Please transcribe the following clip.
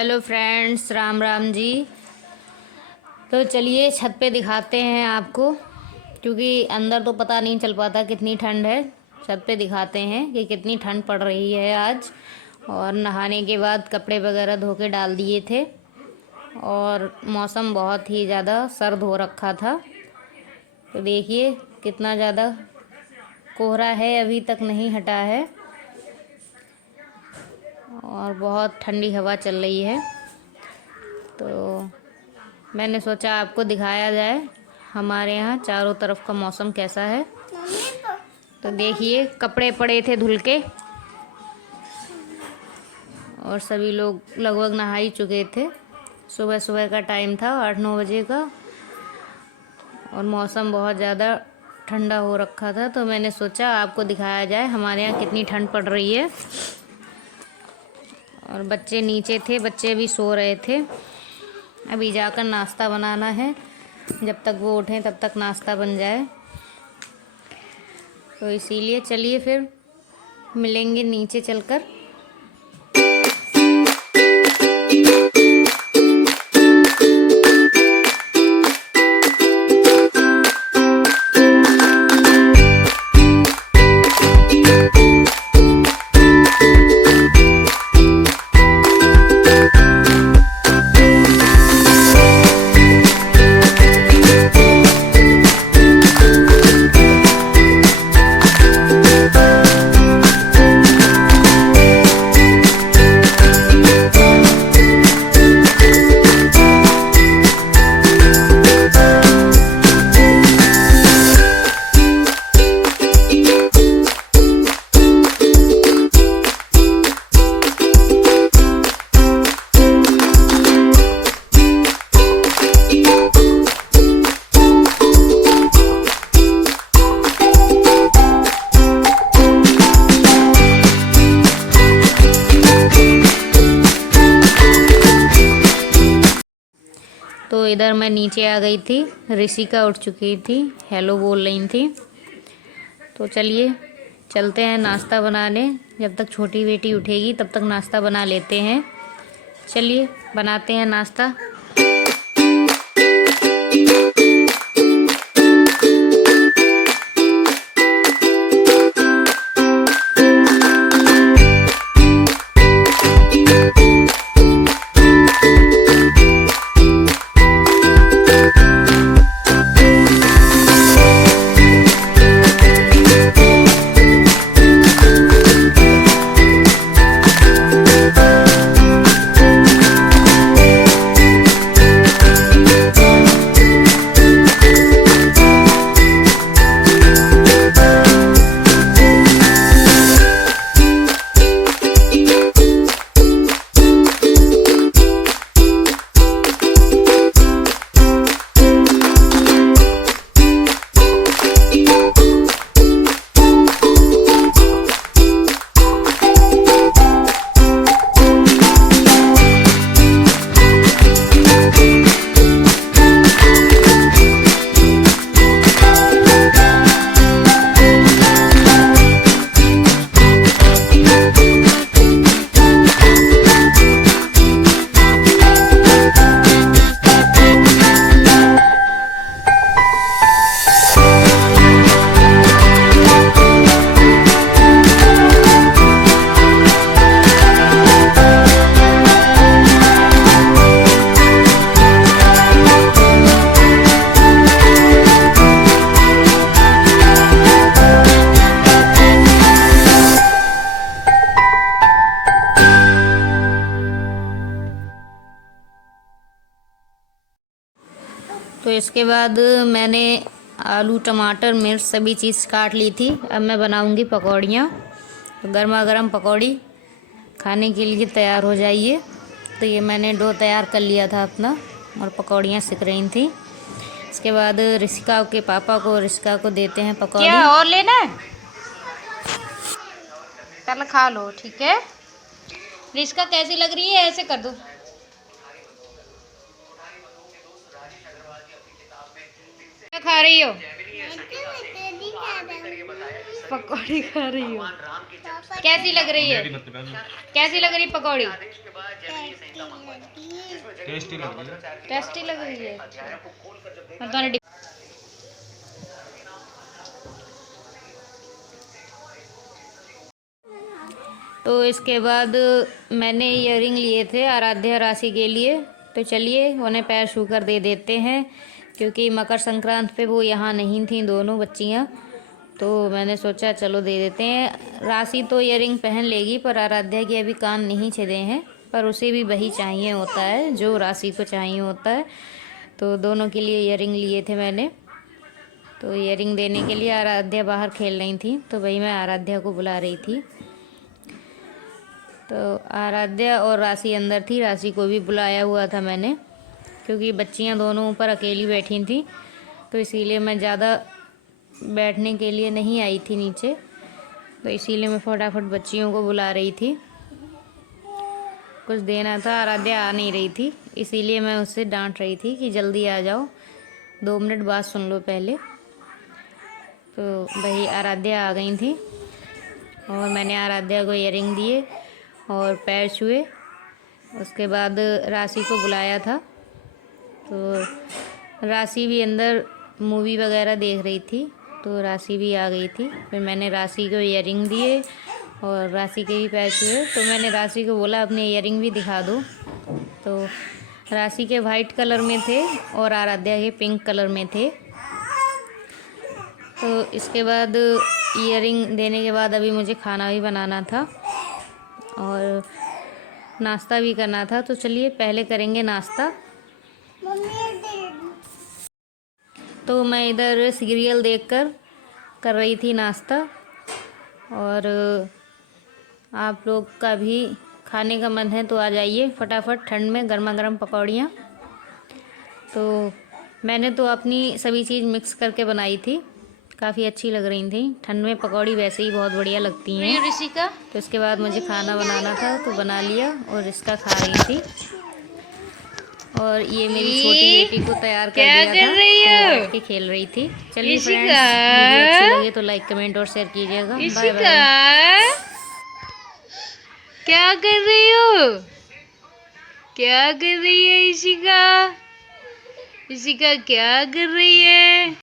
Hello friends, Ram Ram ji. तो चलिए छत पे दिखाते हैं आपको, क्योंकि अंदर तो पता नहीं चल पाता कितनी ठंड है। छत पे दिखाते हैं कि कितनी ठंड पड़ रही है आज। और नहाने के बाद कपड़े वगैरह धो के डाल दिए थे और मौसम बहुत ही ज़्यादा सर्द हो रखा था। तो देखिए कितना ज़्यादा कोहरा है, अभी तक नहीं हटा है और बहुत ठंडी हवा चल रही है। तो मैंने सोचा आपको दिखाया जाए हमारे यहाँ चारों तरफ का मौसम कैसा है। तो देखिए कपड़े पड़े थे धुल के और सभी लोग लगभग नहा ही चुके थे। सुबह सुबह का टाइम था, 8-9 बजे का, और मौसम बहुत ज़्यादा ठंडा हो रखा था। तो मैंने सोचा आपको दिखाया जाए हमारे यहाँ कितनी ठंड पड़ रही है। और बच्चे नीचे थे, बच्चे भी सो रहे थे। अभी जाकर नाश्ता बनाना है, जब तक वो उठें तब तक नाश्ता बन जाए। तो इसीलिए चलिए फिर मिलेंगे नीचे चलकर। तो इधर मैं नीचे आ गई थी, ऋषिका उठ चुकी थी, हेलो बोल रही थी। तो चलिए चलते हैं नाश्ता बनाने। जब तक छोटी बेटी उठेगी तब तक नाश्ता बना लेते हैं। चलिए बनाते हैं नाश्ता। तो इसके बाद मैंने आलू टमाटर मिर्च सभी चीज़ काट ली थी। अब मैं बनाऊंगी पकौड़ियाँ। तो गर्मा गर्म पकौड़ी खाने के लिए तैयार हो जाइए। तो ये मैंने डो तैयार कर लिया था अपना और पकौड़ियाँ सिक रही थी। इसके बाद ऋषिका के पापा को, ऋषिका को देते हैं पकौड़ी। क्या और लेना है? चल खा लो, ठीक है। ऋषिका कैसी लग रही है? ऐसे कर दो। क्या खा रही हो? पकौड़ी खा रही हो। कैसी लग रही है? कैसी लग रही पकौड़ी? टेस्टी लग रही है। टेस्टी लग रही है। तो इसके बाद मैंने इयररिंग लिए थे आराध्या राशि के लिए, तो चलिए उन्हें पैर छू कर दे देते हैं, क्योंकि मकर संक्रांति पे वो यहाँ नहीं थी दोनों बच्चियाँ, तो मैंने सोचा चलो दे देते हैं। राशि तो इयररिंग पहन लेगी, पर आराध्या के अभी कान नहीं छिदे हैं, पर उसे भी वही चाहिए होता है जो राशि को चाहिए होता है, तो दोनों के लिए इयररिंग लिए थे मैंने। तो इयररिंग देने के लिए आराध्या बाहर खेल रही थी, तो वही मैं आराध्या को बुला रही थी। तो आराध्या और राशि अंदर थी, राशि को भी बुलाया हुआ था मैंने, क्योंकि बच्चियां दोनों ऊपर अकेली बैठी थी, तो इसीलिए मैं ज़्यादा बैठने के लिए नहीं आई थी नीचे, तो इसीलिए मैं फटाफट बच्चियों को बुला रही थी। कुछ देना था, आराध्या आ नहीं रही थी, इसीलिए मैं उससे डांट रही थी कि जल्दी आ जाओ, 2 मिनट बात सुन लो पहले। तो वही आराध्या आ गई थी और मैंने आराध्या को इयररिंग दिए और पैर छुए। उसके बाद राशि को बुलाया था, तो राशि भी अंदर मूवी वगैरह देख रही थी, तो राशि भी आ गई थी। फिर मैंने राशि को इयररिंग दिए और राशि के भी पैर छुए, तो मैंने राशि को बोला अपने इयररिंग भी दिखा दो, तो राशि के वाइट कलर में थे और आराध्या के पिंक कलर में थे। तो इसके बाद इयररिंग देने के बाद अभी मुझे खाना भी बनाना था और नाश्ता भी करना था, तो चलिए पहले करेंगे नाश्ता। तो मैं इधर सीरियल देखकर कर रही थी नाश्ता, और आप लोग का भी खाने का मन है तो आ जाइए फटाफट, ठंड में गर्मा गर्म पकौड़ियाँ। तो मैंने तो अपनी सभी चीज़ मिक्स करके बनाई थी, काफ़ी अच्छी लग रही थी। ठंड में पकौड़ी वैसे ही बहुत बढ़िया लगती हैं। ऋषिका तो इसके बाद मुझे खाना बनाना था, तो बना लिया और इसका खा रही थी। और ये मेरी छोटी बेटी को तैयार कर दिया था, तो बैठ के खेल रही थी। चलिए फ्रेंड्स, वीडियो अच्छी लगे तो लाइक कमेंट और शेयर कीजिएगा। Bye bye. क्या कर रही हो? क्या कर रही है ऋषिका? ऋषिका क्या कर रही है?